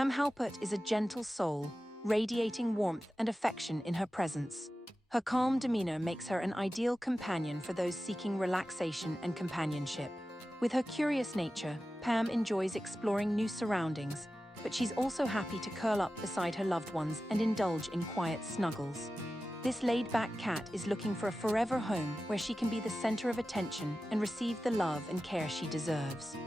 Pam Halpert is a gentle soul, radiating warmth and affection in her presence. Her calm demeanor makes her an ideal companion for those seeking relaxation and companionship. With her curious nature, Pam enjoys exploring new surroundings, but she's also happy to curl up beside her loved ones and indulge in quiet snuggles. This laid-back cat is looking for a forever home where she can be the center of attention and receive the love and care she deserves.